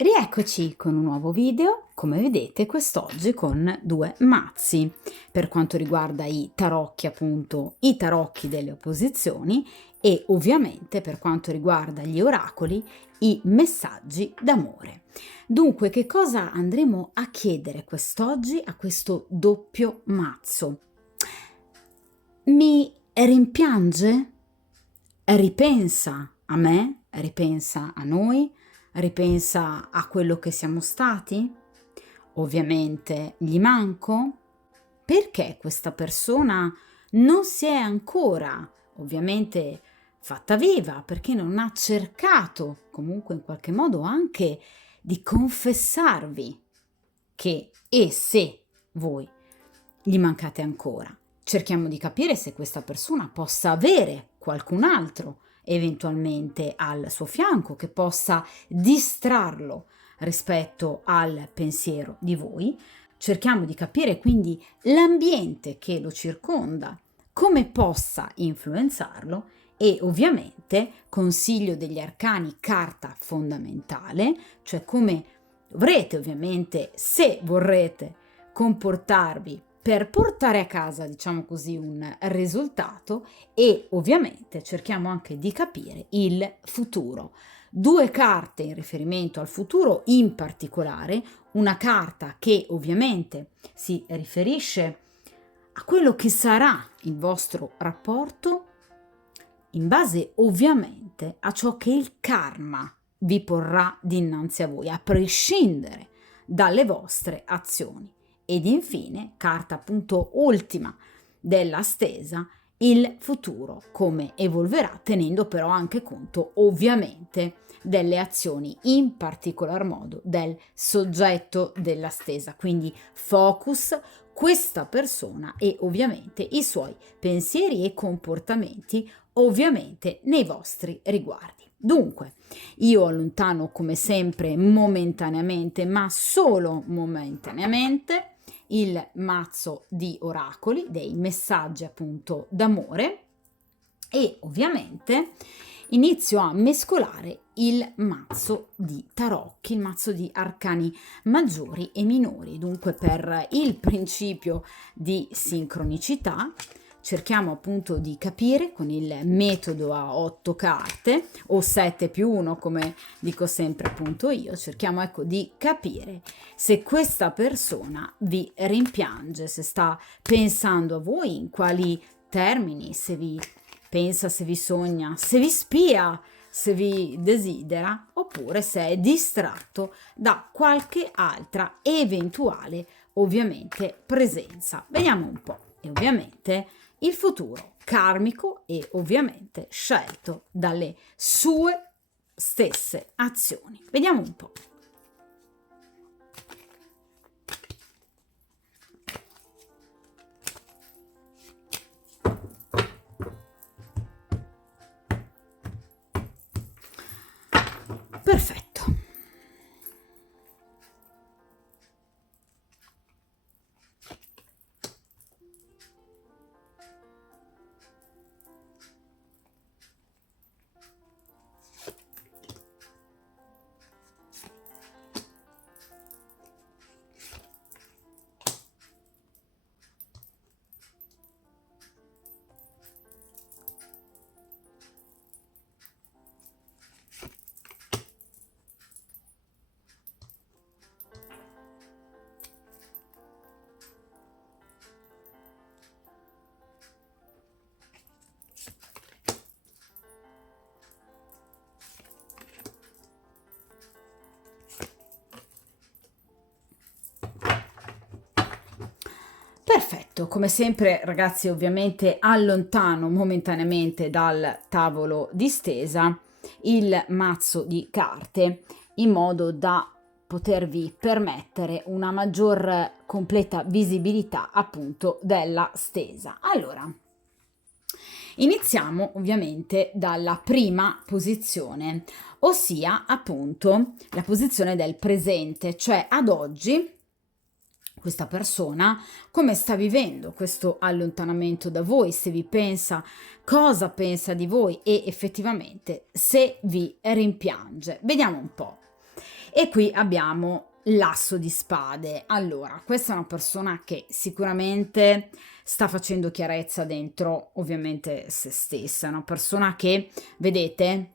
Rieccoci con un nuovo video, come vedete quest'oggi con due mazzi, per quanto riguarda i tarocchi appunto, i tarocchi delle opposizioni e ovviamente per quanto riguarda gli oracoli, i messaggi d'amore. Dunque, che cosa andremo a chiedere quest'oggi a questo doppio mazzo? Mi rimpiange? Ripensa a me? Ripensa a noi? Ripensa a quello che siamo stati? Ovviamente gli manco? Perché questa persona non si è ancora, ovviamente, fatta viva? Perché non ha cercato, comunque in qualche modo anche, di confessarvi che e se voi gli mancate ancora. Cerchiamo di capire se questa persona possa avere qualcun altro eventualmente al suo fianco che possa distrarlo rispetto al pensiero di voi. Cerchiamo di capire quindi l'ambiente che lo circonda, come possa influenzarlo e ovviamente consiglio degli arcani, carta fondamentale, cioè come dovrete ovviamente, se vorrete, comportarvi per portare a casa, diciamo così, un risultato e ovviamente cerchiamo anche di capire il futuro. Due carte in riferimento al futuro in particolare, una carta che ovviamente si riferisce a quello che sarà il vostro rapporto in base ovviamente a ciò che il karma vi porrà dinanzi a voi, a prescindere dalle vostre azioni. Ed infine, carta appunto ultima della stesa, il futuro, come evolverà, tenendo però anche conto ovviamente delle azioni, in particolar modo del soggetto della stesa. Quindi focus questa persona e ovviamente i suoi pensieri e comportamenti ovviamente nei vostri riguardi. Dunque, io allontano come sempre momentaneamente, ma solo momentaneamente, il mazzo di oracoli, dei messaggi appunto d'amore e ovviamente inizio a mescolare il mazzo di tarocchi, il mazzo di arcani maggiori e minori. Dunque per il principio di sincronicità cerchiamo appunto di capire con il metodo a 8 carte o 7 più 1 come dico sempre appunto io, cerchiamo ecco di capire se questa persona vi rimpiange, se sta pensando a voi, in quali termini, se vi pensa, se vi sogna, se vi spia, se vi desidera oppure se è distratto da qualche altra eventuale ovviamente presenza. Vediamo un po'. E ovviamente il futuro karmico e ovviamente scelto dalle sue stesse azioni. Vediamo un po'. Perfetto. Perfetto, come sempre ragazzi ovviamente allontano momentaneamente dal tavolo di stesa il mazzo di carte in modo da potervi permettere una maggior completa visibilità appunto della stesa. Allora, iniziamo ovviamente dalla prima posizione, ossia appunto la posizione del presente, cioè ad oggi questa persona come sta vivendo questo allontanamento da voi, se vi pensa, cosa pensa di voi e effettivamente se vi rimpiange. Vediamo un po'. E qui abbiamo l'asso di spade. Allora, questa è una persona che sicuramente sta facendo chiarezza dentro, ovviamente, se stessa. È una persona che, vedete,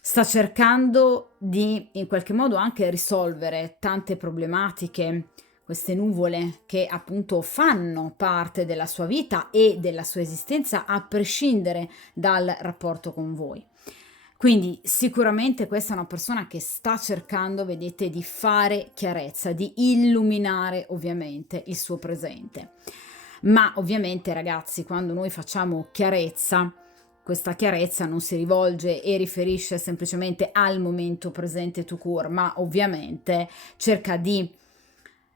sta cercando di in qualche modo anche risolvere tante problematiche, queste nuvole che appunto fanno parte della sua vita e della sua esistenza a prescindere dal rapporto con voi. Quindi sicuramente questa è una persona che sta cercando, vedete, di fare chiarezza, di illuminare ovviamente il suo presente. Ma ovviamente, ragazzi, quando noi facciamo chiarezza, questa chiarezza non si rivolge e riferisce semplicemente al momento presente tout court, ma ovviamente cerca di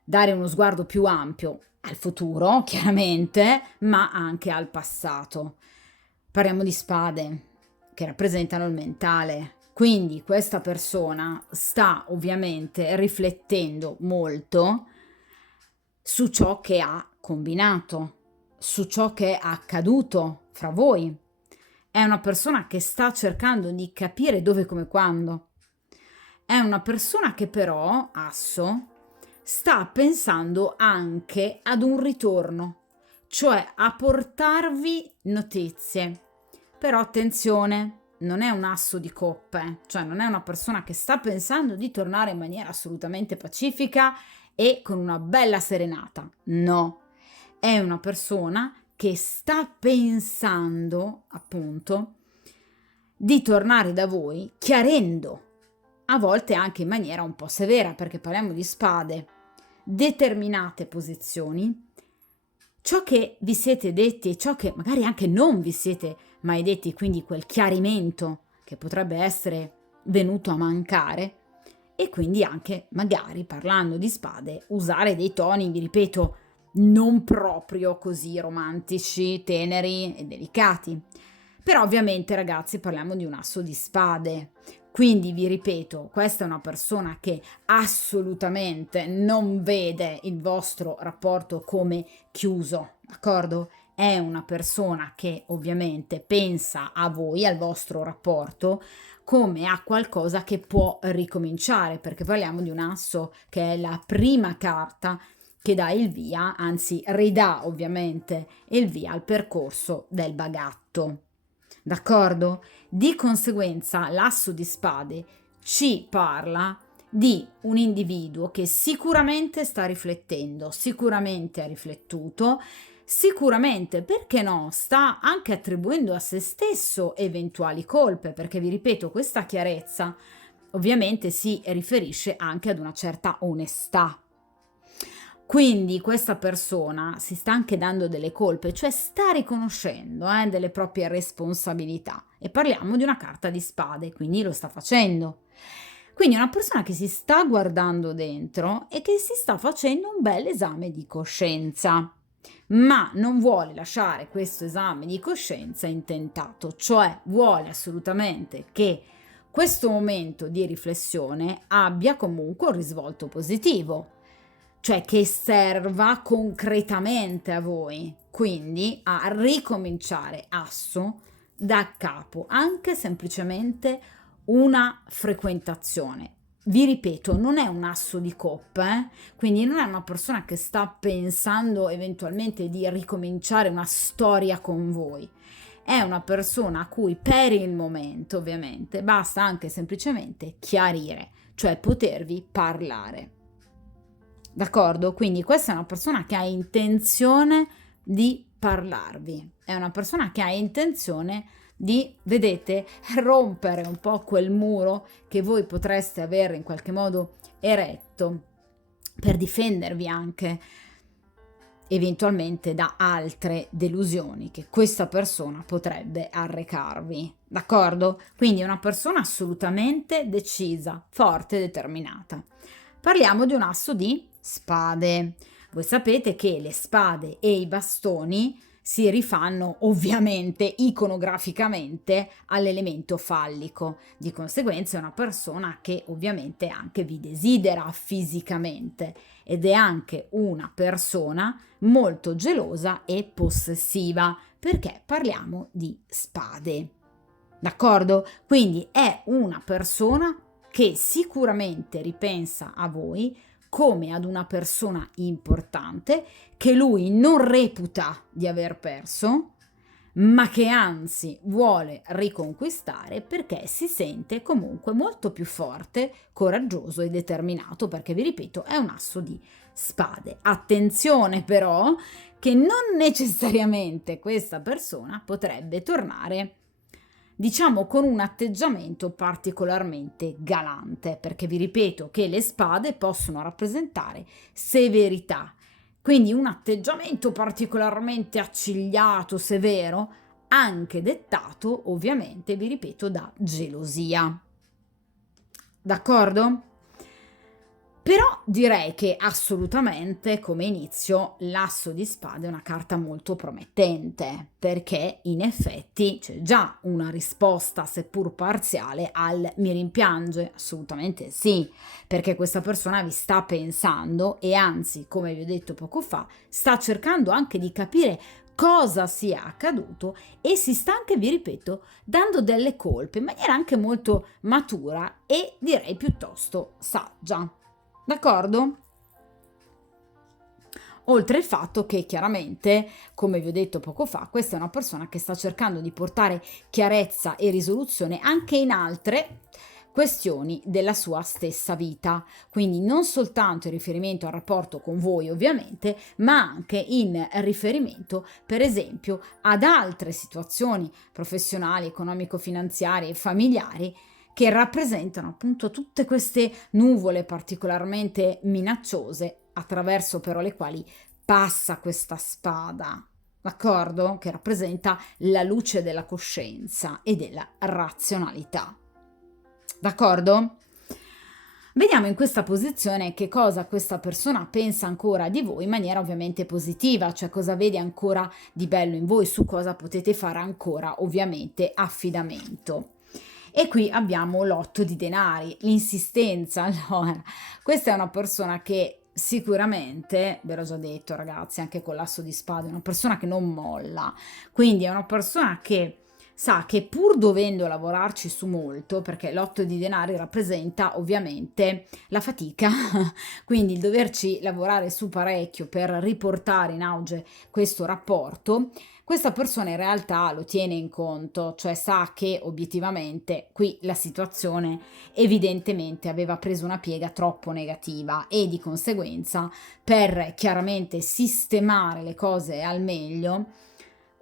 dare uno sguardo più ampio al futuro, chiaramente, ma anche al passato. Parliamo di spade che rappresentano il mentale. Quindi questa persona sta ovviamente riflettendo molto su ciò che ha combinato, su ciò che è accaduto fra voi. È una persona che sta cercando di capire dove, come, quando. È una persona che però, asso, sta pensando anche ad un ritorno, cioè a portarvi notizie. Però attenzione, non è un asso di coppe, cioè non è una persona che sta pensando di tornare in maniera assolutamente pacifica e con una bella serenata. No, è una persona che sta pensando, appunto, di tornare da voi chiarendo, a volte anche in maniera un po' severa, perché parliamo di spade, determinate posizioni, ciò che vi siete detti e ciò che magari anche non vi siete mai detti, quindi quel chiarimento che potrebbe essere venuto a mancare, e quindi anche magari parlando di spade usare dei toni, vi ripeto, non proprio così romantici, teneri e delicati. Però ovviamente, ragazzi, parliamo di un asso di spade. Quindi vi ripeto, questa è una persona che assolutamente non vede il vostro rapporto come chiuso, d'accordo? È una persona che ovviamente pensa a voi, al vostro rapporto, come a qualcosa che può ricominciare, perché parliamo di un asso che è la prima carta che dà il via, anzi ridà ovviamente il via al percorso del bagatto. D'accordo? Di conseguenza l'asso di spade ci parla di un individuo che sicuramente sta riflettendo, sicuramente ha riflettuto, sicuramente, perché no, sta anche attribuendo a se stesso eventuali colpe, perché vi ripeto, questa chiarezza ovviamente si riferisce anche ad una certa onestà. Quindi questa persona si sta anche dando delle colpe, cioè sta riconoscendo delle proprie responsabilità. E parliamo di una carta di spade, quindi lo sta facendo. Quindi è una persona che si sta guardando dentro e che si sta facendo un bel esame di coscienza, ma non vuole lasciare questo esame di coscienza intentato, cioè vuole assolutamente che questo momento di riflessione abbia comunque un risvolto positivo, cioè che serva concretamente a voi, quindi a ricominciare asso da capo, anche semplicemente una frequentazione. Vi ripeto, non è un asso di coppa, quindi non è una persona che sta pensando eventualmente di ricominciare una storia con voi. È una persona a cui per il momento, ovviamente, basta anche semplicemente chiarire, cioè potervi parlare. D'accordo? Quindi questa è una persona che ha intenzione di parlarvi, è una persona che ha intenzione di, vedete, rompere un po' quel muro che voi potreste avere in qualche modo eretto per difendervi anche eventualmente da altre delusioni che questa persona potrebbe arrecarvi, d'accordo? Quindi è una persona assolutamente decisa, forte e determinata. Parliamo di un asso di spade. Voi sapete che le spade e i bastoni si rifanno ovviamente iconograficamente all'elemento fallico. Di conseguenza è una persona che ovviamente anche vi desidera fisicamente ed è anche una persona molto gelosa e possessiva, perché parliamo di spade. D'accordo? Quindi è una persona che sicuramente ripensa a voi come ad una persona importante che lui non reputa di aver perso, ma che anzi vuole riconquistare perché si sente comunque molto più forte, coraggioso e determinato, perché vi ripeto è un asso di spade. Attenzione però che non necessariamente questa persona potrebbe tornare, diciamo, con un atteggiamento particolarmente galante, perché vi ripeto che le spade possono rappresentare severità, quindi un atteggiamento particolarmente accigliato, severo, anche dettato, ovviamente, vi ripeto, da gelosia. D'accordo? Però direi che assolutamente come inizio l'asso di spade è una carta molto promettente, perché in effetti c'è già una risposta, seppur parziale, al mi rimpiange, assolutamente sì, perché questa persona vi sta pensando e anzi, come vi ho detto poco fa, sta cercando anche di capire cosa sia accaduto e si sta anche, vi ripeto, dando delle colpe in maniera anche molto matura e direi piuttosto saggia. D'accordo? Oltre il fatto che chiaramente, come vi ho detto poco fa, questa è una persona che sta cercando di portare chiarezza e risoluzione anche in altre questioni della sua stessa vita, quindi non soltanto in riferimento al rapporto con voi ovviamente, ma anche in riferimento per esempio ad altre situazioni professionali, economico-finanziarie e familiari che rappresentano appunto tutte queste nuvole particolarmente minacciose attraverso però le quali passa questa spada, d'accordo? Che rappresenta la luce della coscienza e della razionalità. D'accordo? Vediamo in questa posizione che cosa questa persona pensa ancora di voi in maniera ovviamente positiva, cioè cosa vede ancora di bello in voi, su cosa potete fare ancora ovviamente affidamento. E qui abbiamo l'8 di denari, l'insistenza. Allora, questa è una persona che sicuramente, ve l'ho già detto ragazzi, anche con l'asso di spade, è una persona che non molla, quindi è una persona che sa che pur dovendo lavorarci su molto, perché l'8 di denari rappresenta ovviamente la fatica, quindi il doverci lavorare su parecchio per riportare in auge questo rapporto, questa persona in realtà lo tiene in conto, cioè sa che obiettivamente qui la situazione evidentemente aveva preso una piega troppo negativa e di conseguenza per chiaramente sistemare le cose al meglio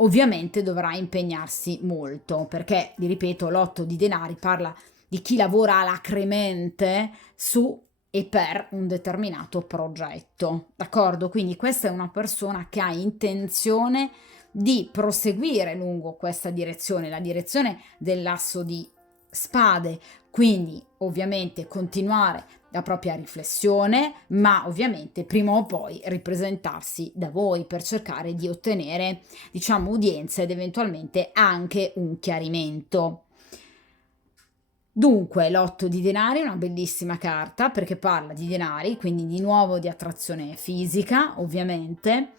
ovviamente dovrà impegnarsi molto, perché, vi ripeto, l'8 di denari parla di chi lavora alacremente su e per un determinato progetto, d'accordo? Quindi questa è una persona che ha intenzione di proseguire lungo questa direzione, la direzione dell'asso di spade, quindi ovviamente continuare la propria riflessione, ma ovviamente prima o poi ripresentarsi da voi per cercare di ottenere, diciamo, udienza ed eventualmente anche un chiarimento. Dunque, l'8 di denari è una bellissima carta perché parla di denari, quindi di nuovo di attrazione fisica, ovviamente,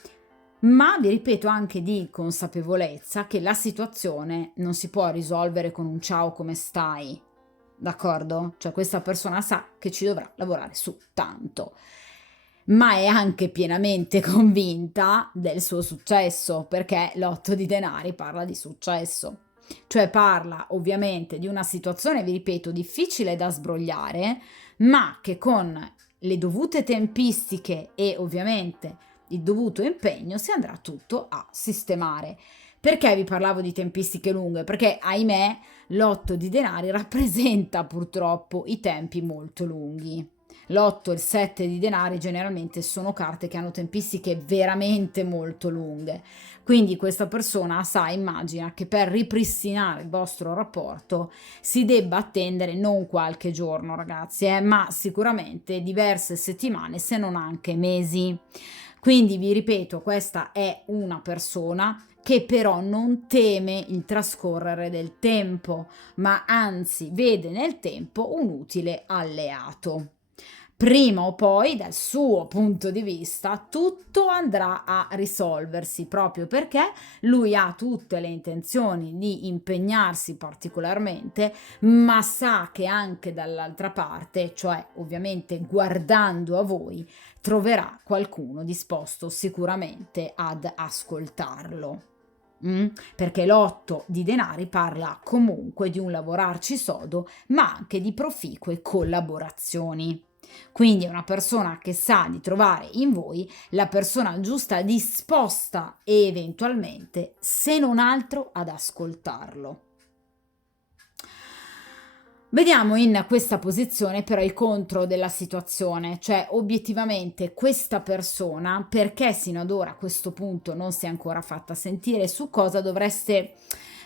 ma vi ripeto anche di consapevolezza che la situazione non si può risolvere con un ciao come stai, d'accordo? Cioè questa persona sa che ci dovrà lavorare su tanto, ma è anche pienamente convinta del suo successo, perché l'8 di denari parla di successo. Cioè parla ovviamente di una situazione, vi ripeto, difficile da sbrogliare, ma che con le dovute tempistiche e ovviamente il dovuto impegno si andrà tutto a sistemare. Perché vi parlavo di tempistiche lunghe? Perché ahimè l'8 di denari rappresenta purtroppo i tempi molto lunghi. L'8 e il 7 di denari generalmente sono carte che hanno tempistiche veramente molto lunghe. Quindi questa persona sa, immagina che per ripristinare il vostro rapporto si debba attendere non qualche giorno, ragazzi, ma sicuramente diverse settimane, se non anche mesi. Quindi vi ripeto, questa è una persona che però non teme il trascorrere del tempo, ma anzi vede nel tempo un utile alleato. prima o poi, dal suo punto di vista, tutto andrà a risolversi, proprio perché lui ha tutte le intenzioni di impegnarsi particolarmente, ma sa che anche dall'altra parte, cioè ovviamente guardando a voi, troverà qualcuno disposto sicuramente ad ascoltarlo. Perché l'otto di denari parla comunque di un lavorarci sodo, ma anche di proficue collaborazioni. Quindi è una persona che sa di trovare in voi la persona giusta, disposta eventualmente, se non altro, ad ascoltarlo. Vediamo in questa posizione però il contro della situazione, cioè obiettivamente questa persona, perché sino ad ora a questo punto non si è ancora fatta sentire, su cosa dovreste,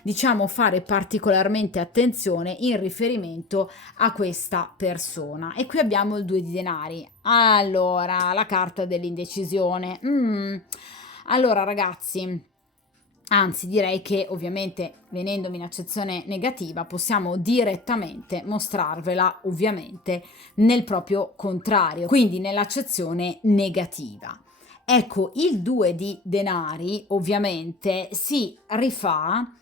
diciamo, fare particolarmente attenzione in riferimento a questa persona. E qui abbiamo il 2 di denari. Allora, la carta dell'indecisione. Allora, ragazzi, anzi, direi che ovviamente venendomi in accezione negativa possiamo direttamente mostrarvela ovviamente nel proprio contrario, quindi nell'accezione negativa. Ecco, il 2 di denari ovviamente si rifà,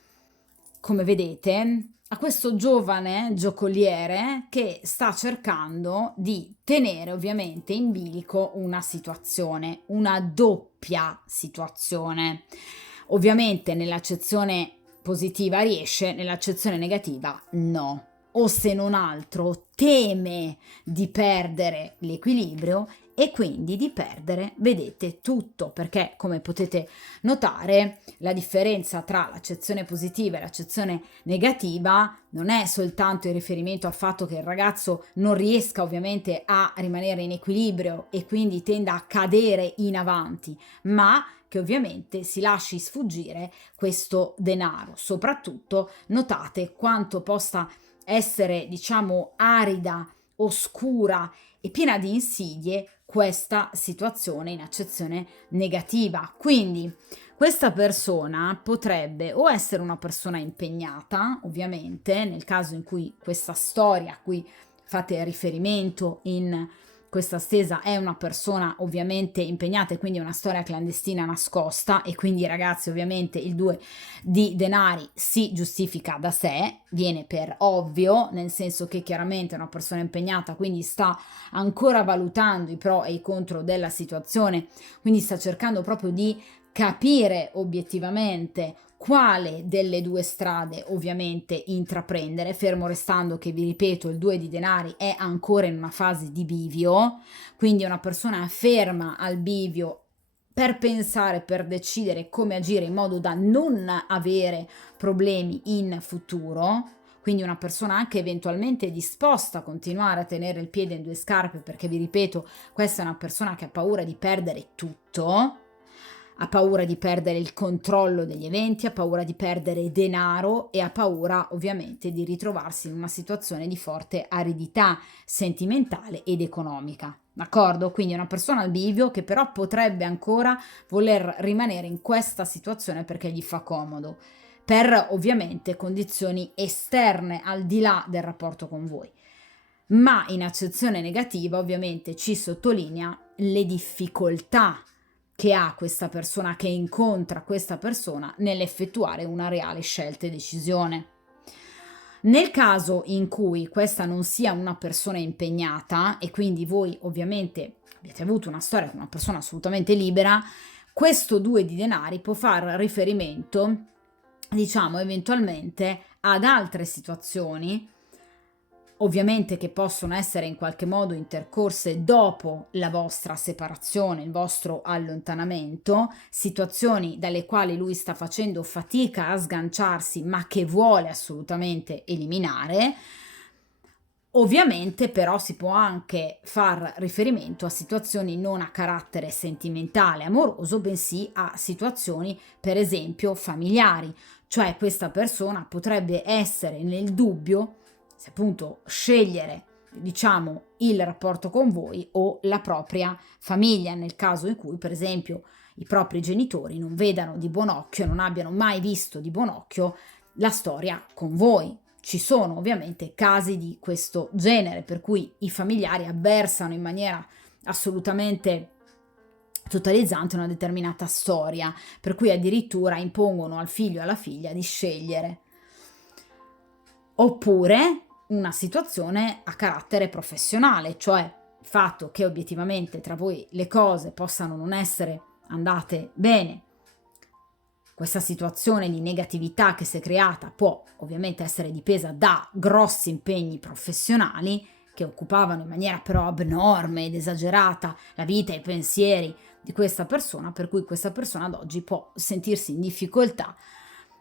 come vedete, a questo giovane giocoliere che sta cercando di tenere ovviamente in bilico una situazione, una doppia situazione. Ovviamente nell'accezione positiva riesce, nell'accezione negativa no. O se non altro teme di perdere l'equilibrio e quindi di perdere, vedete, tutto, perché come potete notare la differenza tra l'accezione positiva e l'accezione negativa non è soltanto in riferimento al fatto che il ragazzo non riesca ovviamente a rimanere in equilibrio e quindi tenda a cadere in avanti, ma che ovviamente si lasci sfuggire questo denaro. Soprattutto notate quanto possa essere, diciamo, arida, oscura e piena di insidie questa situazione in accezione negativa. Quindi questa persona potrebbe o essere una persona impegnata, ovviamente, nel caso in cui questa storia a cui fate riferimento in questa stesa è una persona ovviamente impegnata e quindi è una storia clandestina nascosta, e quindi ragazzi ovviamente il 2 di denari si giustifica da sé, viene per ovvio, nel senso che chiaramente è una persona impegnata, quindi sta ancora valutando i pro e i contro della situazione, quindi sta cercando proprio di capire obiettivamente quale delle due strade ovviamente intraprendere, fermo restando che, vi ripeto, il 2 di denari è ancora in una fase di bivio, quindi è una persona ferma al bivio per pensare, per decidere come agire in modo da non avere problemi in futuro. Quindi una persona anche eventualmente disposta a continuare a tenere il piede in due scarpe, perché vi ripeto, questa è una persona che ha paura di perdere tutto, ha paura di perdere il controllo degli eventi, ha paura di perdere denaro e ha paura ovviamente di ritrovarsi in una situazione di forte aridità sentimentale ed economica. D'accordo? Quindi è una persona al bivio che però potrebbe ancora voler rimanere in questa situazione perché gli fa comodo, per ovviamente condizioni esterne al di là del rapporto con voi. Ma in accezione negativa ovviamente ci sottolinea le difficoltà che ha questa persona, che incontra questa persona nell'effettuare una reale scelta e decisione. Nel caso in cui questa non sia una persona impegnata e quindi voi ovviamente avete avuto una storia con una persona assolutamente libera, questo 2 di denari può far riferimento, diciamo, eventualmente ad altre situazioni, ovviamente che possono essere in qualche modo intercorse dopo la vostra separazione, il vostro allontanamento, situazioni dalle quali lui sta facendo fatica a sganciarsi, ma che vuole assolutamente eliminare. Ovviamente però si può anche far riferimento a situazioni non a carattere sentimentale, amoroso, bensì a situazioni per esempio familiari, cioè questa persona potrebbe essere nel dubbio se appunto scegliere, diciamo, il rapporto con voi o la propria famiglia, nel caso in cui per esempio i propri genitori non vedano di buon occhio, non abbiano mai visto di buon occhio la storia con voi. ci sono ovviamente casi di questo genere, per cui i familiari avversano in maniera assolutamente totalizzante una determinata storia, per cui addirittura impongono al figlio e alla figlia di scegliere. Oppure una situazione a carattere professionale, cioè il fatto che obiettivamente tra voi le cose possano non essere andate bene. Questa situazione di negatività che si è creata può ovviamente essere dipesa da grossi impegni professionali che occupavano in maniera però abnorme ed esagerata la vita e i pensieri di questa persona, per cui questa persona ad oggi può sentirsi in difficoltà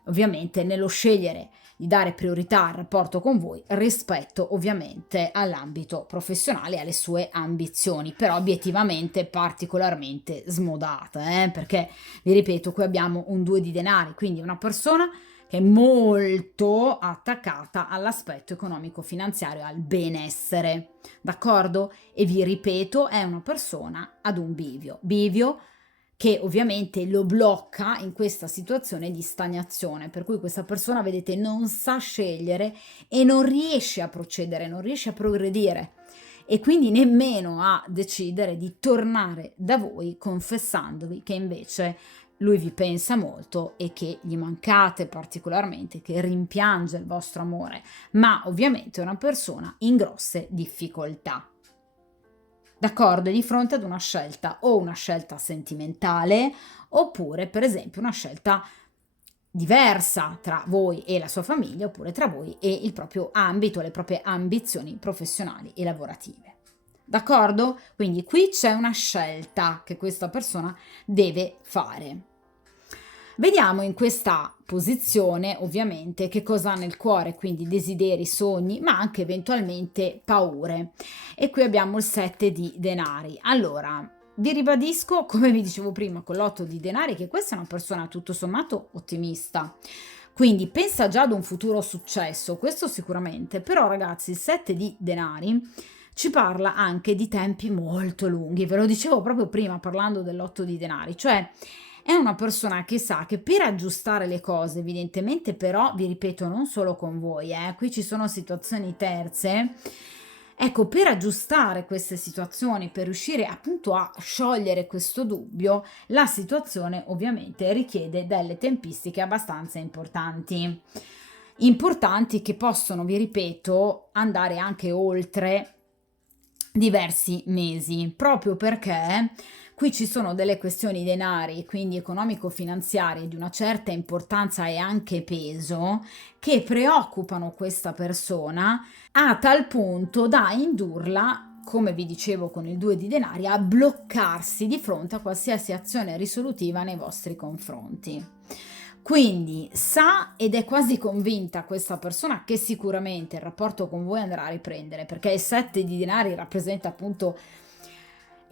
ovviamente nello scegliere di dare priorità al rapporto con voi rispetto ovviamente all'ambito professionale e alle sue ambizioni, però obiettivamente particolarmente smodate, perché vi ripeto, qui abbiamo un 2 di denari, quindi una persona che è molto attaccata all'aspetto economico-finanziario, al benessere, d'accordo? E vi ripeto, è una persona ad un bivio che ovviamente lo blocca in questa situazione di stagnazione, per cui questa persona, vedete, non sa scegliere e non riesce a procedere, non riesce a progredire e quindi nemmeno a decidere di tornare da voi confessandovi che invece lui vi pensa molto e che gli mancate particolarmente, che rimpiange il vostro amore, ma ovviamente è una persona in grosse difficoltà. D'accordo? È di fronte ad una scelta, o una scelta sentimentale, oppure per esempio una scelta diversa tra voi e la sua famiglia, oppure tra voi e il proprio ambito, le proprie ambizioni professionali e lavorative. D'accordo? Quindi qui c'è una scelta che questa persona deve fare. Vediamo in questa posizione ovviamente che cosa ha nel cuore, quindi desideri, sogni, ma anche eventualmente paure. E qui abbiamo il 7 di denari. Allora, vi ribadisco, come vi dicevo prima con l'8 di denari, che questa è una persona tutto sommato ottimista. Quindi pensa già ad un futuro successo, questo sicuramente, però ragazzi il 7 di denari ci parla anche di tempi molto lunghi, ve lo dicevo proprio prima parlando dell'8 di denari, cioè è una persona che sa che per aggiustare le cose, evidentemente però, vi ripeto, non solo con voi, qui ci sono situazioni terze, ecco, per aggiustare queste situazioni, per riuscire appunto a sciogliere questo dubbio, la situazione ovviamente richiede delle tempistiche abbastanza importanti. Importanti che possono, vi ripeto, andare anche oltre diversi mesi, proprio perché qui ci sono delle questioni denari, quindi economico-finanziarie di una certa importanza e anche peso, che preoccupano questa persona a tal punto da indurla, come vi dicevo con il 2 di denari, a bloccarsi di fronte a qualsiasi azione risolutiva nei vostri confronti. Quindi sa ed è quasi convinta questa persona che sicuramente il rapporto con voi andrà a riprendere, perché il 7 di denari rappresenta appunto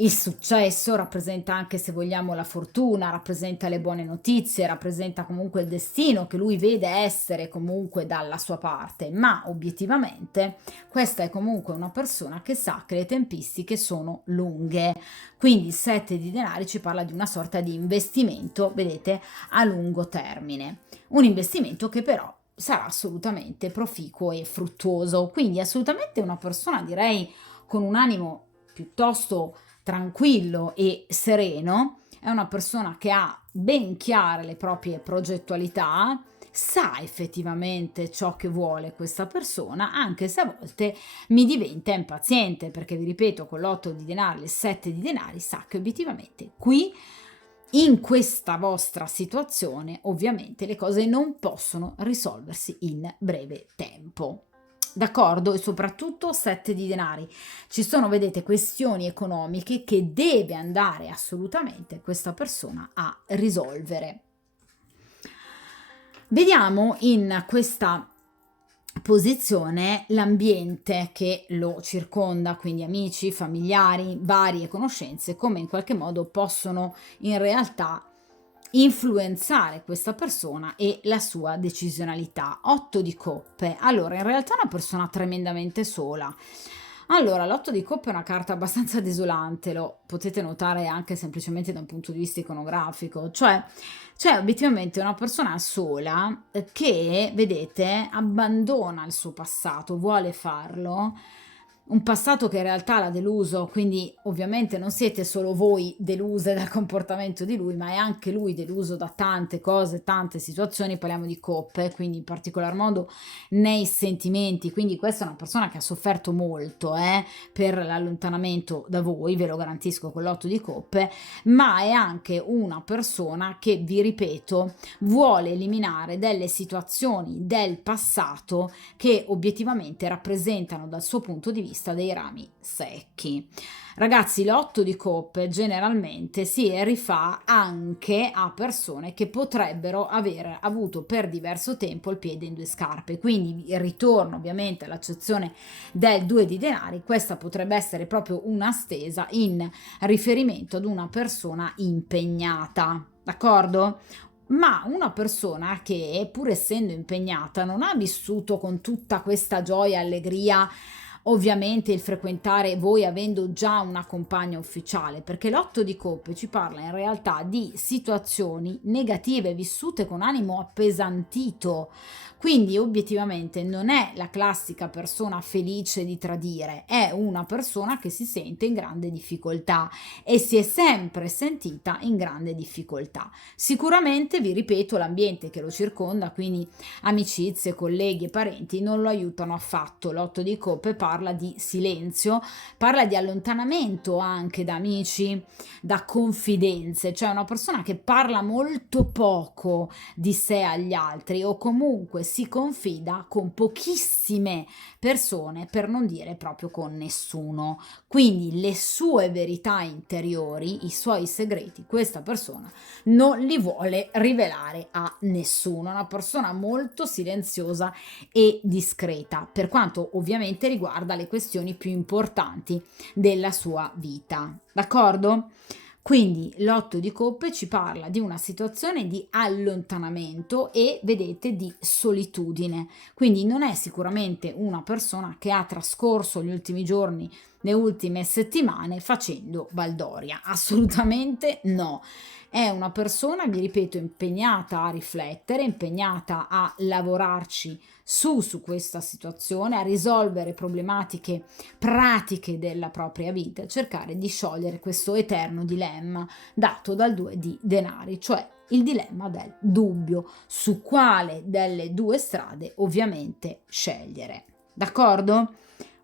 il successo, rappresenta anche, se vogliamo, la fortuna, rappresenta le buone notizie, rappresenta comunque il destino che lui vede essere comunque dalla sua parte, ma obiettivamente questa è comunque una persona che sa che le tempistiche sono lunghe. Quindi il 7 di denari ci parla di una sorta di investimento, vedete, a lungo termine. Un investimento che però sarà assolutamente proficuo e fruttuoso. Quindi assolutamente una persona, direi, con un animo piuttosto tranquillo e sereno, è una persona che ha ben chiare le proprie progettualità, sa effettivamente ciò che vuole questa persona, anche se a volte mi diventa impaziente, perché vi ripeto, con l'8 di denari e il 7 di denari sa che obiettivamente qui, in questa vostra situazione, ovviamente le cose non possono risolversi in breve tempo. D'accordo? E soprattutto 7 di denari. Ci sono, vedete, questioni economiche che deve andare assolutamente questa persona a risolvere. Vediamo in questa posizione l'ambiente che lo circonda, quindi amici, familiari, varie conoscenze, come in qualche modo possono in realtà influenzare questa persona e la sua decisionalità. 8 di coppe. Allora, in realtà è una persona tremendamente sola. Allora, l'otto di coppe è una carta abbastanza desolante, lo potete notare anche semplicemente da un punto di vista iconografico, cioè c'è obiettivamente una persona sola che, vedete, abbandona il suo passato, vuole farlo, un passato che in realtà l'ha deluso, quindi ovviamente non siete solo voi deluse dal comportamento di lui, ma è anche lui deluso da tante cose, tante situazioni, parliamo di coppe, quindi in particolar modo nei sentimenti, quindi questa è una persona che ha sofferto molto per l'allontanamento da voi, ve lo garantisco con l'otto di coppe, ma è anche una persona che, vi ripeto, vuole eliminare delle situazioni del passato che obiettivamente rappresentano dal suo punto di vista dei rami secchi. Ragazzi, l'otto di coppe generalmente si rifà anche a persone che potrebbero aver avuto per diverso tempo il piede in due scarpe, quindi il ritorno ovviamente all'accezione del due di denari, questa potrebbe essere proprio una stesa in riferimento ad una persona impegnata, d'accordo? Ma una persona che, pur essendo impegnata, non ha vissuto con tutta questa gioia e allegria ovviamente il frequentare voi avendo già una compagna ufficiale, perché l'otto di coppe ci parla in realtà di situazioni negative vissute con animo appesantito, quindi obiettivamente non è la classica persona felice di tradire, è una persona che si sente in grande difficoltà e si è sempre sentita in grande difficoltà. Sicuramente, vi ripeto, l'ambiente che lo circonda, quindi amicizie, colleghi e parenti, non lo aiutano affatto. L'otto di coppe parla di silenzio, parla di allontanamento anche da amici, da confidenze, cioè una persona che parla molto poco di sé agli altri o comunque si confida con pochissime persone, per non dire proprio con nessuno. Quindi le sue verità interiori, i suoi segreti, questa persona non li vuole rivelare a nessuno, una persona molto silenziosa e discreta, per quanto ovviamente riguarda le questioni più importanti della sua vita. D'accordo? Quindi l'otto di coppe ci parla di una situazione di allontanamento e, vedete, di solitudine. Quindi non è sicuramente una persona che ha trascorso gli ultimi giorni, le ultime settimane facendo baldoria. Assolutamente no. È una persona, vi ripeto, impegnata a riflettere, impegnata a lavorarci su questa situazione, a risolvere problematiche pratiche della propria vita, cercare di sciogliere questo eterno dilemma dato dal due di denari, cioè il dilemma del dubbio su quale delle due strade ovviamente scegliere. D'accordo?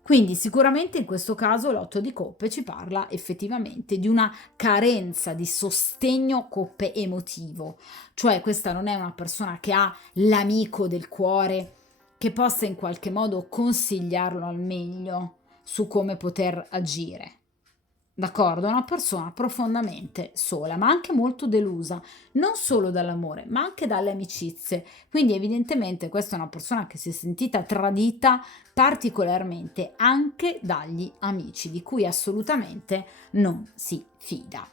Quindi sicuramente in questo caso l'otto di coppe ci parla effettivamente di una carenza di sostegno coppe emotivo, cioè questa non è una persona che ha l'amico del cuore che possa in qualche modo consigliarlo al meglio su come poter agire. D'accordo? È una persona profondamente sola, ma anche molto delusa, non solo dall'amore, ma anche dalle amicizie. Quindi evidentemente questa è una persona che si è sentita tradita particolarmente anche dagli amici, di cui assolutamente non si fida.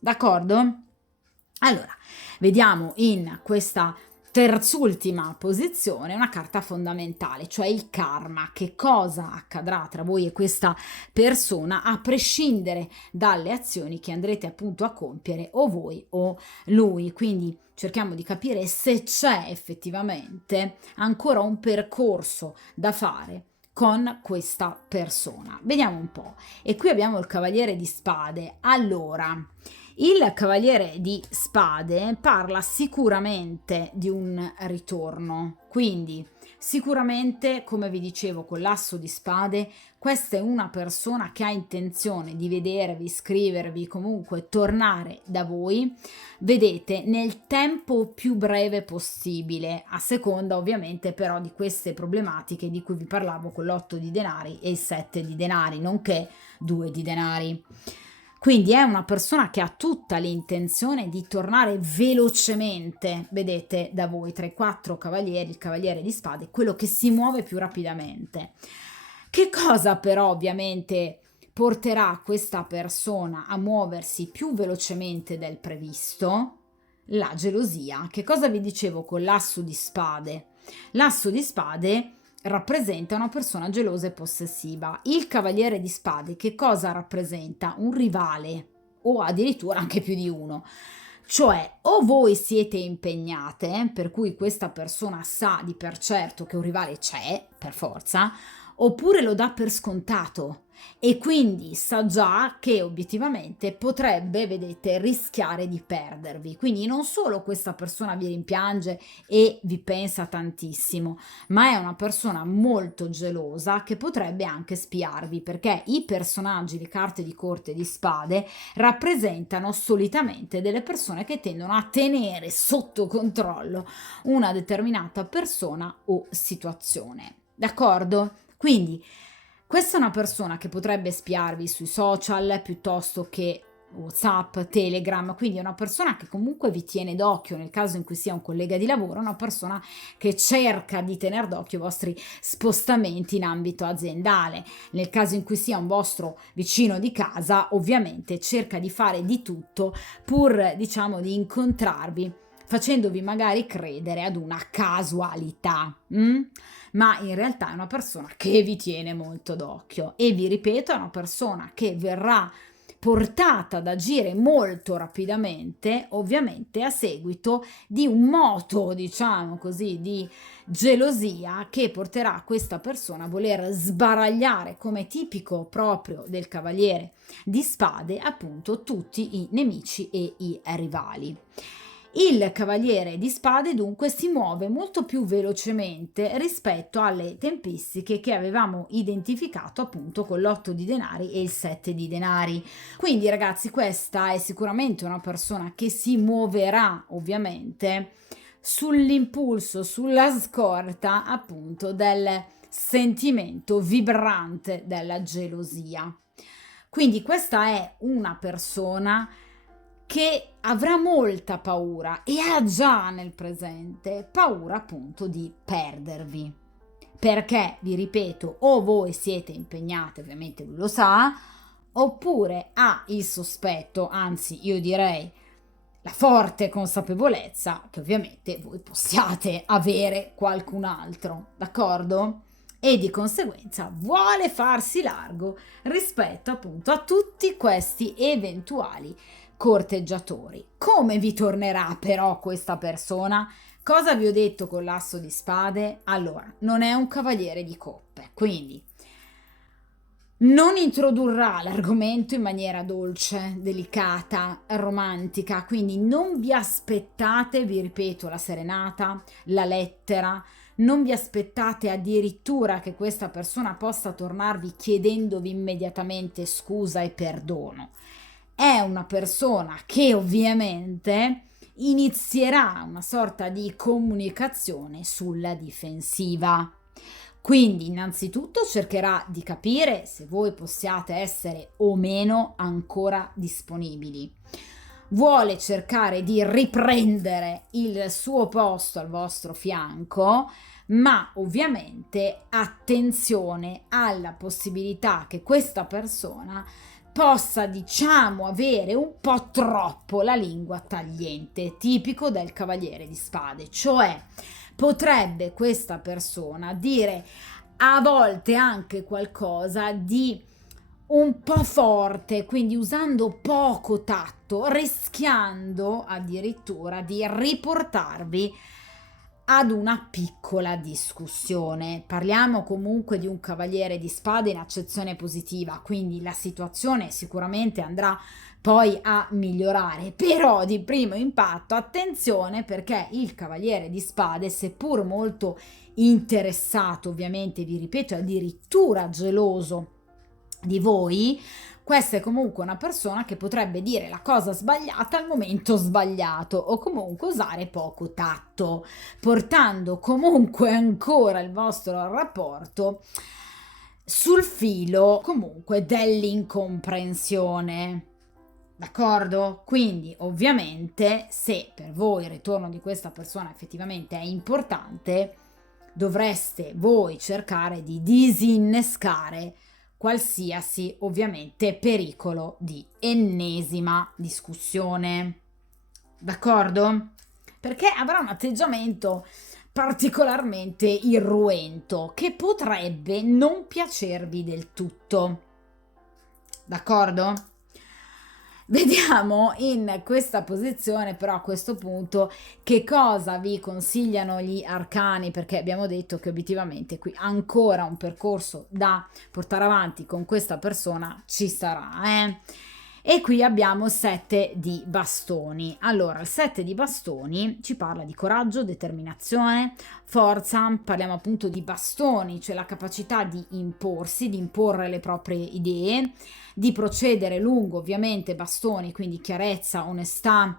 D'accordo? Allora, vediamo in questa terzultima posizione una carta fondamentale, cioè il karma. Che cosa accadrà tra voi e questa persona a prescindere dalle azioni che andrete appunto a compiere o voi o lui. Quindi cerchiamo di capire se c'è effettivamente ancora un percorso da fare con questa persona. Vediamo un po'. E qui abbiamo il Cavaliere di Spade. Allora, il Cavaliere di Spade parla sicuramente di un ritorno, quindi sicuramente, come vi dicevo con l'Asso di Spade, questa è una persona che ha intenzione di vedervi, scrivervi, comunque tornare da voi, vedete, nel tempo più breve possibile, a seconda ovviamente però di queste problematiche di cui vi parlavo con l'8 di denari e il 7 di denari, nonché 2 di denari. Quindi è una persona che ha tutta l'intenzione di tornare velocemente, vedete, da voi, tra i 4 cavalieri, il Cavaliere di Spade, quello che si muove più rapidamente. Che cosa però ovviamente porterà questa persona a muoversi più velocemente del previsto? La gelosia. Che cosa vi dicevo con l'Asso di Spade? L'Asso di Spade rappresenta una persona gelosa e possessiva. Il cavaliere di spade che cosa rappresenta? Un rivale o addirittura anche più di uno. Cioè, o voi siete impegnate, per cui questa persona sa di per certo che un rivale c'è, per forza, oppure lo dà per scontato e quindi sa già che obiettivamente potrebbe, vedete, rischiare di perdervi. Quindi non solo questa persona vi rimpiange e vi pensa tantissimo, ma è una persona molto gelosa che potrebbe anche spiarvi, perché i personaggi, le carte di corte di spade, rappresentano solitamente delle persone che tendono a tenere sotto controllo una determinata persona o situazione. D'accordo? Quindi questa è una persona che potrebbe spiarvi sui social piuttosto che WhatsApp, Telegram, quindi è una persona che comunque vi tiene d'occhio nel caso in cui sia un collega di lavoro, una persona che cerca di tenere d'occhio i vostri spostamenti in ambito aziendale. Nel caso in cui sia un vostro vicino di casa, ovviamente cerca di fare di tutto pur, diciamo, di incontrarvi, facendovi magari credere ad una casualità. Ma in realtà è una persona che vi tiene molto d'occhio e vi ripeto, è una persona che verrà portata ad agire molto rapidamente, ovviamente a seguito di un moto, diciamo così, di gelosia che porterà questa persona a voler sbaragliare, come tipico proprio del cavaliere di spade, appunto tutti i nemici e i rivali. Il cavaliere di spade dunque si muove molto più velocemente rispetto alle tempistiche che avevamo identificato appunto con l'8 di denari e il 7 di denari. Quindi ragazzi, questa è sicuramente una persona che si muoverà ovviamente sull'impulso, sulla scorta appunto del sentimento vibrante della gelosia. Quindi questa è una persona che avrà molta paura e ha già nel presente paura appunto di perdervi. Perché, vi ripeto, o voi siete impegnate, ovviamente lui lo sa, oppure ha il sospetto, anzi io direi la forte consapevolezza che ovviamente voi possiate avere qualcun altro, d'accordo? E di conseguenza vuole farsi largo rispetto appunto a tutti questi eventuali corteggiatori. Come vi tornerà però questa persona? Cosa vi ho detto con l'asso di spade? Allora, non è un cavaliere di coppe, quindi non introdurrà l'argomento in maniera dolce, delicata, romantica, quindi non vi aspettate, vi ripeto, la serenata, la lettera, non vi aspettate addirittura che questa persona possa tornarvi chiedendovi immediatamente scusa e perdono. È una persona che ovviamente inizierà una sorta di comunicazione sulla difensiva. Quindi innanzitutto cercherà di capire se voi possiate essere o meno ancora disponibili. Vuole cercare di riprendere il suo posto al vostro fianco, ma ovviamente attenzione alla possibilità che questa persona possa, diciamo, avere un po' troppo la lingua tagliente, tipico del cavaliere di spade, cioè potrebbe questa persona dire a volte anche qualcosa di un po' forte, quindi usando poco tatto, rischiando addirittura di riportarvi ad una piccola discussione. Parliamo comunque di un cavaliere di spade in accezione positiva, quindi la situazione sicuramente andrà poi a migliorare, però di primo impatto attenzione, perché il cavaliere di spade, seppur molto interessato, ovviamente vi ripeto, addirittura geloso di voi, questa è comunque una persona che potrebbe dire la cosa sbagliata al momento sbagliato o comunque usare poco tatto, portando comunque ancora il vostro rapporto sul filo comunque dell'incomprensione. D'accordo? Quindi ovviamente se per voi il ritorno di questa persona effettivamente è importante, dovreste voi cercare di disinnescare qualsiasi ovviamente pericolo di ennesima discussione. D'accordo? Perché avrà un atteggiamento particolarmente irruento, che potrebbe non piacervi del tutto. D'accordo? Vediamo in questa posizione, però a questo punto, che cosa vi consigliano gli arcani, perché abbiamo detto che obiettivamente qui ancora un percorso da portare avanti con questa persona ci sarà, E qui abbiamo il 7 di bastoni. Allora, il 7 di bastoni ci parla di coraggio, determinazione, forza, parliamo appunto di bastoni, cioè la capacità di imporsi, di imporre le proprie idee, di procedere lungo ovviamente bastoni, quindi chiarezza, onestà.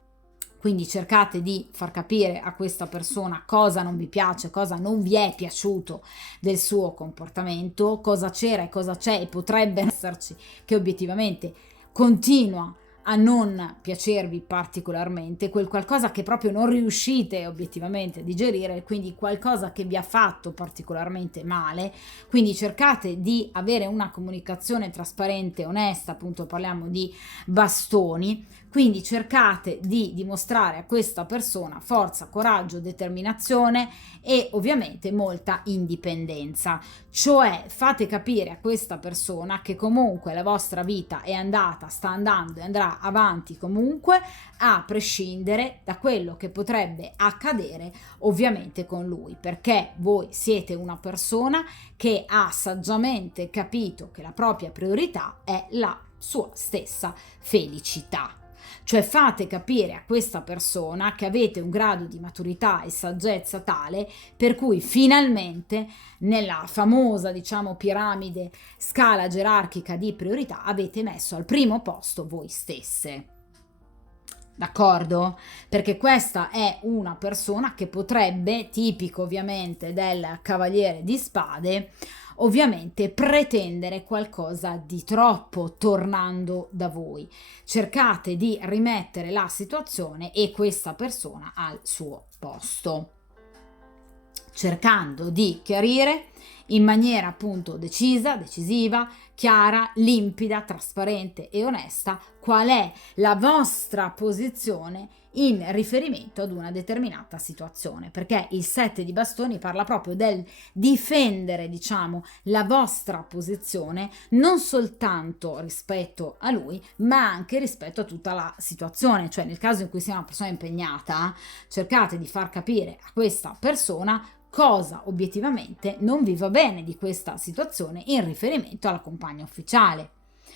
Quindi cercate di far capire a questa persona cosa non vi piace, cosa non vi è piaciuto del suo comportamento, cosa c'era e cosa c'è e potrebbe esserci che obiettivamente continua a non piacervi particolarmente, quel qualcosa che proprio non riuscite obiettivamente a digerire, quindi qualcosa che vi ha fatto particolarmente male. Quindi cercate di avere una comunicazione trasparente, onesta, appunto parliamo di bastoni, quindi cercate di dimostrare a questa persona forza, coraggio, determinazione e ovviamente molta indipendenza, cioè fate capire a questa persona che comunque la vostra vita è andata, sta andando e andrà avanti comunque, a prescindere da quello che potrebbe accadere ovviamente con lui, perché voi siete una persona che ha saggiamente capito che la propria priorità è la sua stessa felicità. Cioè fate capire a questa persona che avete un grado di maturità e saggezza tale per cui finalmente nella famosa, diciamo, piramide, scala gerarchica di priorità avete messo al primo posto voi stesse. D'accordo? Perché questa è una persona che potrebbe, tipico ovviamente del cavaliere di spade, ovviamente pretendere qualcosa di troppo tornando da voi. Cercate di rimettere la situazione e questa persona al suo posto, cercando di chiarire in maniera appunto decisa, decisiva, chiara, limpida, trasparente e onesta qual è la vostra posizione in riferimento ad una determinata situazione, perché il 7 di bastoni parla proprio del difendere, diciamo, la vostra posizione non soltanto rispetto a lui, ma anche rispetto a tutta la situazione, cioè nel caso in cui sia una persona impegnata, cercate di far capire a questa persona cosa obiettivamente non vi va bene di questa situazione in riferimento alla compagna ufficiale,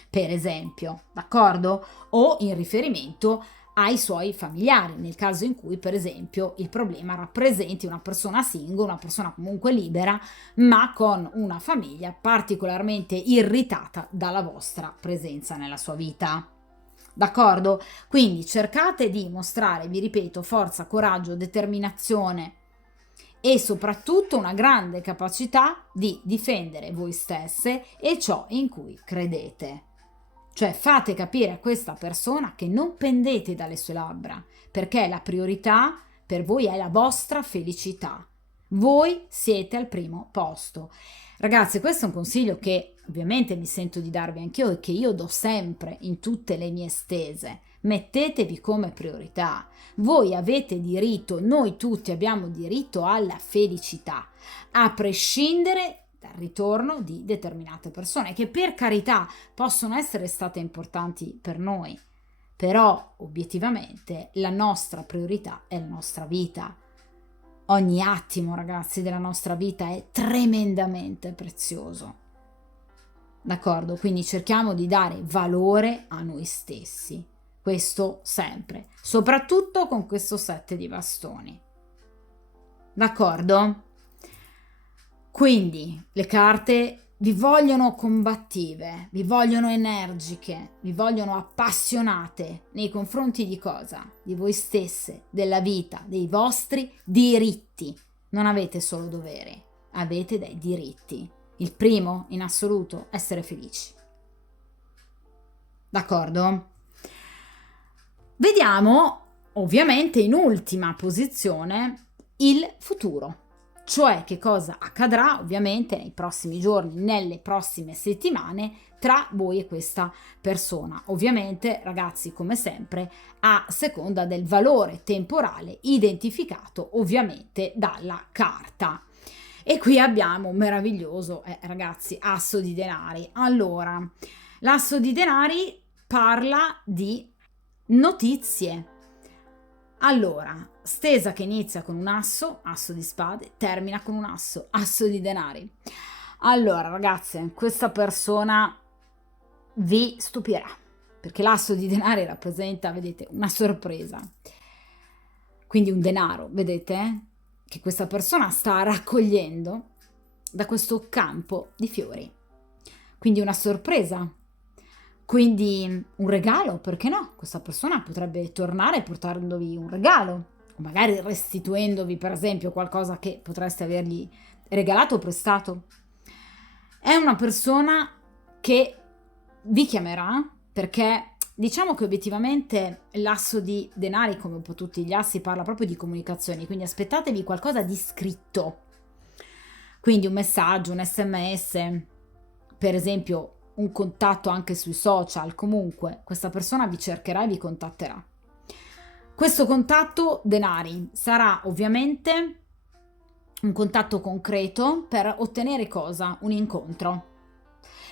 per esempio, d'accordo? O in riferimento ai suoi familiari, nel caso in cui, per esempio, il problema rappresenti una persona single, una persona comunque libera, ma con una famiglia particolarmente irritata dalla vostra presenza nella sua vita. D'accordo? Quindi cercate di mostrare, vi ripeto, forza, coraggio, determinazione e soprattutto una grande capacità di difendere voi stesse e ciò in cui credete. Cioè fate capire a questa persona che non pendete dalle sue labbra, perché la priorità per voi è la vostra felicità. Voi siete al primo posto. Ragazzi, questo è un consiglio che ovviamente mi sento di darvi anch'io e che io do sempre in tutte le mie stese. Mettetevi come priorità. Voi avete diritto, noi tutti abbiamo diritto alla felicità, a prescindere dal ritorno di determinate persone che per carità possono essere state importanti per noi, però obiettivamente la nostra priorità è la nostra vita. Ogni attimo, ragazzi, della nostra vita è tremendamente prezioso. D'accordo? Quindi cerchiamo di dare valore a noi stessi. Questo sempre, soprattutto con questo 7 di bastoni. D'accordo? Quindi le carte vi vogliono combattive, vi vogliono energiche, vi vogliono appassionate nei confronti di cosa? Di voi stesse, della vita, dei vostri diritti. Non avete solo doveri, avete dei diritti. Il primo in assoluto, essere felici. D'accordo? Vediamo ovviamente in ultima posizione il futuro, Cioè, che cosa accadrà ovviamente nei prossimi giorni, nelle prossime settimane tra voi e questa persona. Ovviamente, ragazzi, come sempre, a seconda del valore temporale identificato ovviamente dalla carta. E qui abbiamo un meraviglioso, ragazzi, asso di denari. Allora, l'asso di denari parla di notizie. Allora, stesa che inizia con un asso di spade, termina con un asso di denari. Allora, ragazze, questa persona vi stupirà, perché l'asso di denari rappresenta, vedete, una sorpresa. Quindi un denaro, vedete, che questa persona sta raccogliendo da questo campo di fiori. Quindi una sorpresa. Quindi un regalo, perché no? Questa persona potrebbe tornare portandovi un regalo, o magari restituendovi per esempio qualcosa che potreste avergli regalato o prestato. È una persona che vi chiamerà perché diciamo che obiettivamente l'asso di denari, come un po' tutti gli assi, parla proprio di comunicazioni, quindi aspettatevi qualcosa di scritto. Quindi un messaggio, un SMS, per esempio un contatto anche sui social, comunque questa persona vi cercherà e vi contatterà. Questo contatto denari sarà ovviamente un contatto concreto per ottenere cosa? Un incontro.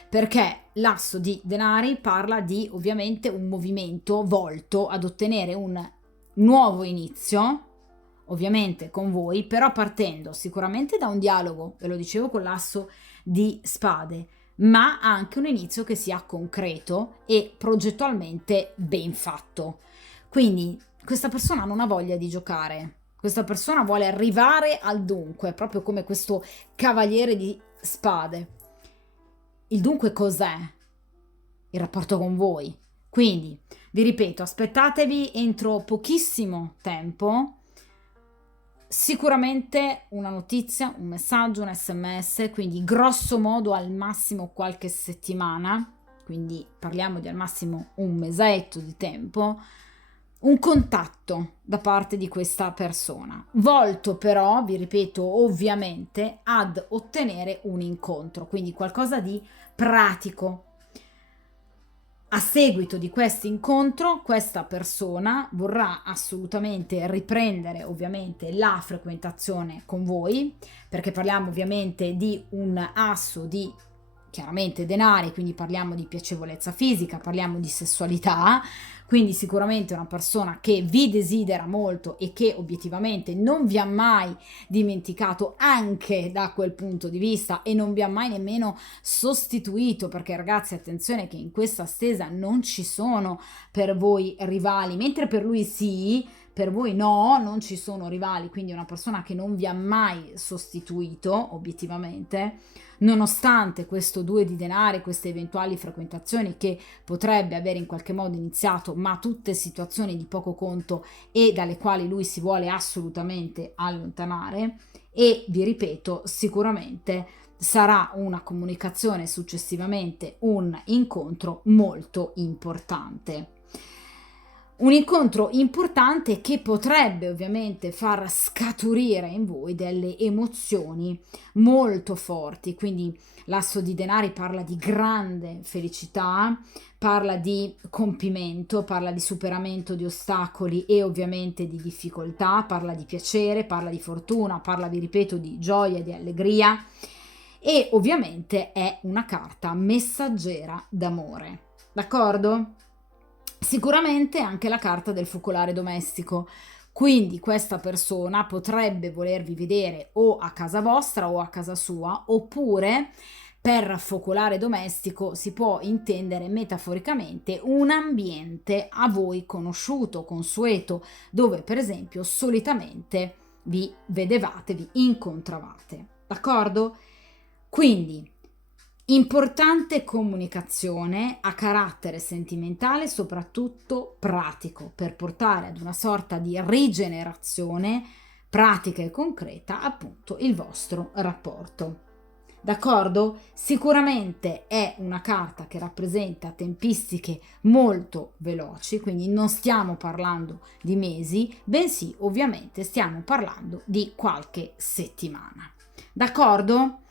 Perché l'asso di denari parla di ovviamente un movimento volto ad ottenere un nuovo inizio, ovviamente con voi, però partendo sicuramente da un dialogo, ve lo dicevo con l'asso di spade, ma anche un inizio che sia concreto e progettualmente ben fatto. Quindi questa persona non ha voglia di giocare, questa persona vuole arrivare al dunque, proprio come questo cavaliere di spade. Il dunque cos'è? Il rapporto con voi. Quindi, vi ripeto, aspettatevi entro pochissimo tempo sicuramente una notizia, un messaggio, un SMS, quindi grosso modo al massimo qualche settimana, quindi parliamo di al massimo un mesetto di tempo, un contatto da parte di questa persona, volto però, vi ripeto, ovviamente ad ottenere un incontro, quindi qualcosa di pratico. A seguito di questo incontro, questa persona vorrà assolutamente riprendere ovviamente la frequentazione con voi, perché parliamo ovviamente di un asso di chiaramente denari, quindi parliamo di piacevolezza fisica, parliamo di sessualità, quindi sicuramente una persona che vi desidera molto e che obiettivamente non vi ha mai dimenticato anche da quel punto di vista e non vi ha mai nemmeno sostituito, perché ragazzi attenzione che in questa stesa non ci sono per voi rivali, mentre per lui sì, per voi no, non ci sono rivali, quindi è una persona che non vi ha mai sostituito obiettivamente, nonostante questo 2 di denari, queste eventuali frequentazioni che potrebbe avere in qualche modo iniziato, ma tutte situazioni di poco conto e dalle quali lui si vuole assolutamente allontanare. E vi ripeto, sicuramente sarà una comunicazione successivamente, un incontro molto importante. Un incontro importante che potrebbe ovviamente far scaturire in voi delle emozioni molto forti, quindi l'asso di denari parla di grande felicità, parla di compimento, parla di superamento di ostacoli e ovviamente di difficoltà, parla di piacere, parla di fortuna, parla, vi ripeto, di gioia, di allegria e ovviamente è una carta messaggera d'amore, d'accordo? Sicuramente anche la carta del focolare domestico, quindi questa persona potrebbe volervi vedere o a casa vostra o a casa sua, oppure per focolare domestico si può intendere metaforicamente un ambiente a voi conosciuto, consueto, dove per esempio solitamente vi vedevate, vi incontravate, d'accordo? Quindi importante comunicazione a carattere sentimentale, soprattutto pratico, per portare ad una sorta di rigenerazione pratica e concreta appunto il vostro rapporto. d'accordo? Sicuramente è una carta che rappresenta tempistiche molto veloci, quindi non stiamo parlando di mesi, bensì ovviamente stiamo parlando di qualche settimana, d'accordo?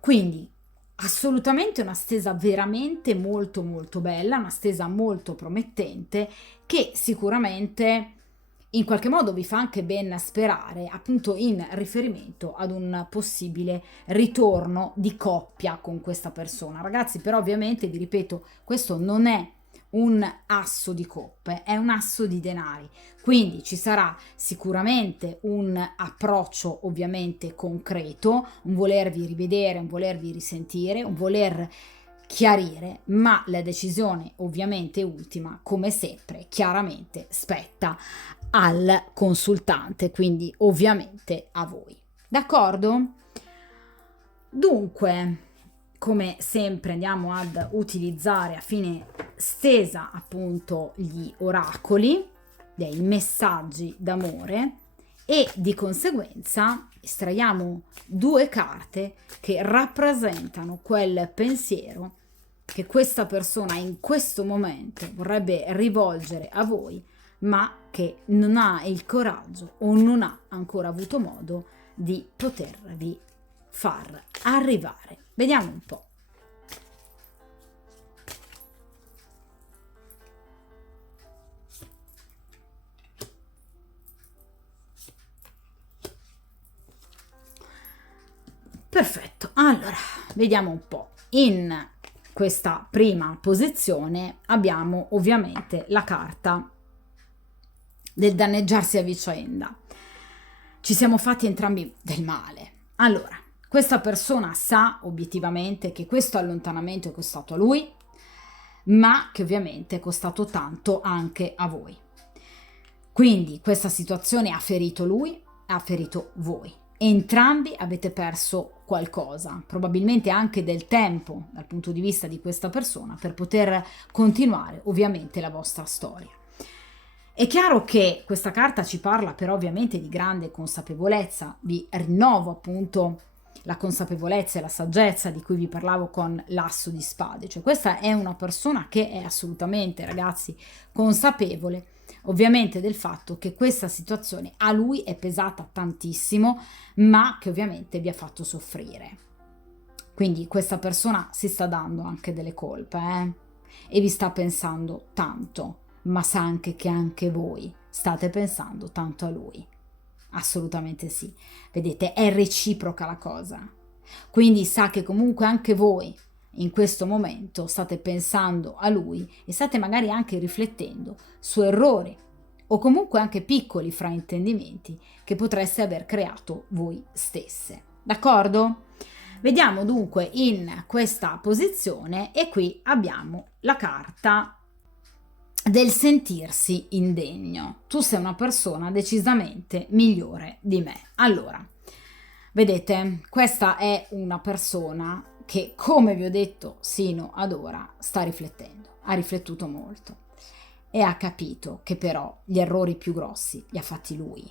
Quindi assolutamente una stesa veramente molto molto bella, una stesa molto promettente che sicuramente in qualche modo vi fa anche ben sperare, appunto in riferimento ad un possibile ritorno di coppia con questa persona. Ragazzi, però ovviamente vi ripeto, questo non è un asso di coppe, è un asso di denari. Quindi ci sarà sicuramente un approccio ovviamente concreto, un volervi rivedere, un volervi risentire, un voler chiarire, ma la decisione ovviamente ultima, come sempre, chiaramente spetta al consultante, quindi ovviamente a voi. D'accordo? Dunque, come sempre andiamo ad utilizzare a fine stesa appunto gli oracoli, dei messaggi d'amore e di conseguenza estraiamo 2 carte che rappresentano quel pensiero che questa persona in questo momento vorrebbe rivolgere a voi, ma che non ha il coraggio o non ha ancora avuto modo di potervi far arrivare. Vediamo un po'. Perfetto, allora vediamo un po'. In questa prima posizione abbiamo ovviamente la carta del danneggiarsi a vicenda. Ci siamo fatti entrambi del male. Allora, questa persona sa obiettivamente che questo allontanamento è costato a lui, ma che ovviamente è costato tanto anche a voi. Quindi questa situazione ha ferito lui, ha ferito voi. Entrambi avete perso qualcosa, probabilmente anche del tempo dal punto di vista di questa persona per poter continuare ovviamente la vostra storia. È chiaro che questa carta ci parla però ovviamente di grande consapevolezza, vi rinnovo appunto la consapevolezza e la saggezza di cui vi parlavo con l'asso di spade, cioè questa è una persona che è assolutamente, ragazzi, consapevole ovviamente del fatto che questa situazione a lui è pesata tantissimo, ma che ovviamente vi ha fatto soffrire. Quindi questa persona si sta dando anche delle colpe, e vi sta pensando tanto, ma sa anche che anche voi state pensando tanto a lui. Assolutamente sì. Vedete, è reciproca la cosa. Quindi sa che comunque anche voi in questo momento state pensando a lui e state magari anche riflettendo su errori o comunque anche piccoli fraintendimenti che potreste aver creato voi stesse. D'accordo? Vediamo dunque in questa posizione e qui abbiamo la carta del sentirsi indegno. Tu sei una persona decisamente migliore di me. Allora, vedete, questa è una persona che, come vi ho detto sino ad ora, sta riflettendo, ha riflettuto molto e ha capito che però gli errori più grossi li ha fatti lui.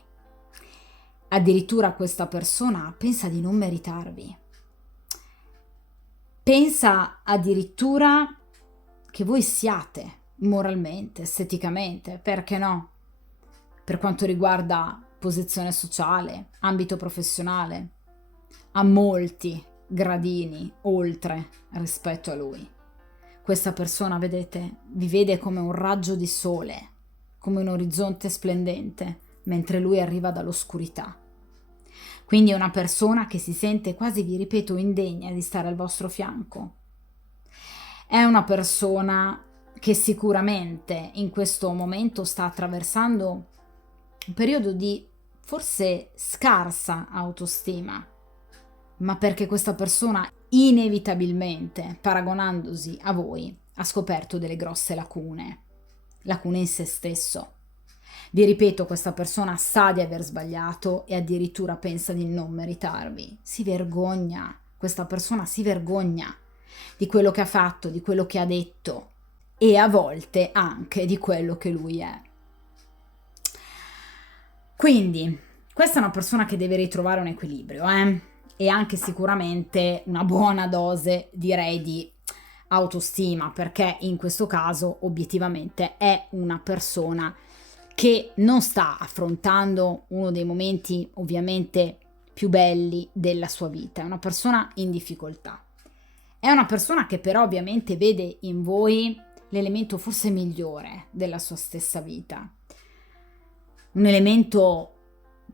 Addirittura questa persona pensa di non meritarvi. Pensa addirittura che voi siate moralmente, esteticamente, perché no? Per quanto riguarda posizione sociale, ambito professionale, a molti gradini oltre rispetto a lui. Questa persona, vedete, vi vede come un raggio di sole, come un orizzonte splendente, mentre lui arriva dall'oscurità. Quindi è una persona che si sente quasi, vi ripeto, indegna di stare al vostro fianco. È una persona che sicuramente in questo momento sta attraversando un periodo di forse scarsa autostima, ma perché questa persona inevitabilmente, paragonandosi a voi, ha scoperto delle grosse lacune in se stesso. Vi ripeto, questa persona sa di aver sbagliato e addirittura pensa di non meritarvi. Si vergogna, questa persona si vergogna di quello che ha fatto, di quello che ha detto e a volte anche di quello che lui è. Quindi, questa è una persona che deve ritrovare un equilibrio, e anche sicuramente una buona dose, direi, di autostima, perché in questo caso obiettivamente è una persona che non sta affrontando uno dei momenti ovviamente più belli della sua vita, è una persona in difficoltà. È una persona che però ovviamente vede in voi l'elemento forse migliore della sua stessa vita. Un elemento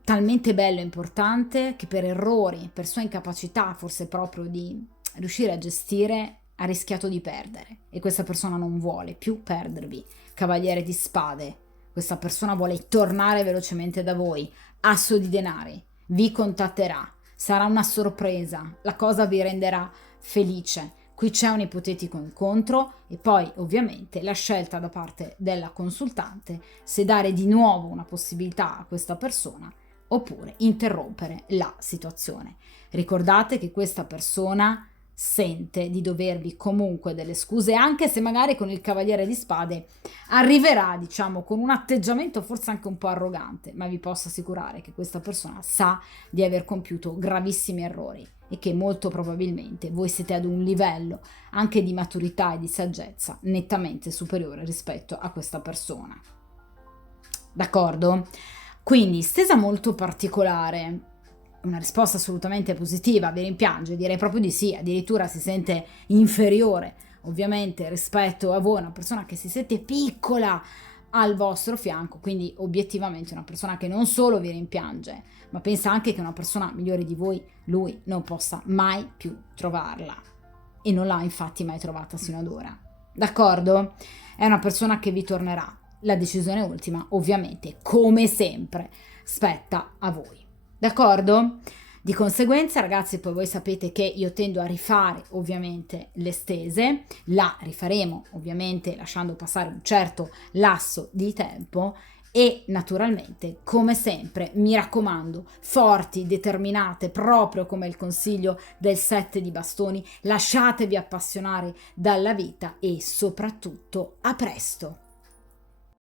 talmente bello e importante che per errori, per sua incapacità forse proprio di riuscire a gestire, ha rischiato di perdere. E questa persona non vuole più perdervi. Cavaliere di spade. Questa persona vuole tornare velocemente da voi. Asso di denari. Vi contatterà. Sarà una sorpresa. La cosa vi renderà felice. Qui c'è un ipotetico incontro e poi ovviamente la scelta da parte della consultante se dare di nuovo una possibilità a questa persona oppure interrompere la situazione. Ricordate che questa persona sente di dovervi comunque delle scuse, anche se magari con il Cavaliere di Spade arriverà, diciamo, con un atteggiamento forse anche un po' arrogante, ma vi posso assicurare che questa persona sa di aver compiuto gravissimi errori e che molto probabilmente voi siete ad un livello anche di maturità e di saggezza nettamente superiore rispetto a questa persona. D'accordo? Quindi, stesa molto particolare, una risposta assolutamente positiva, vi rimpiange, direi proprio di sì, addirittura si sente inferiore, ovviamente, rispetto a voi, una persona che si sente piccola al vostro fianco, quindi obiettivamente una persona che non solo vi rimpiange, ma pensa anche che una persona migliore di voi, lui, non possa mai più trovarla. E non l'ha infatti mai trovata sino ad ora. D'accordo? È una persona che vi tornerà. La decisione ultima, ovviamente, come sempre, spetta a voi. D'accordo? Di conseguenza, ragazzi, poi voi sapete che io tendo a rifare ovviamente le stese, la rifaremo ovviamente lasciando passare un certo lasso di tempo e naturalmente, come sempre, mi raccomando, forti, determinate, proprio come il consiglio del 7 di bastoni, lasciatevi appassionare dalla vita e soprattutto a presto!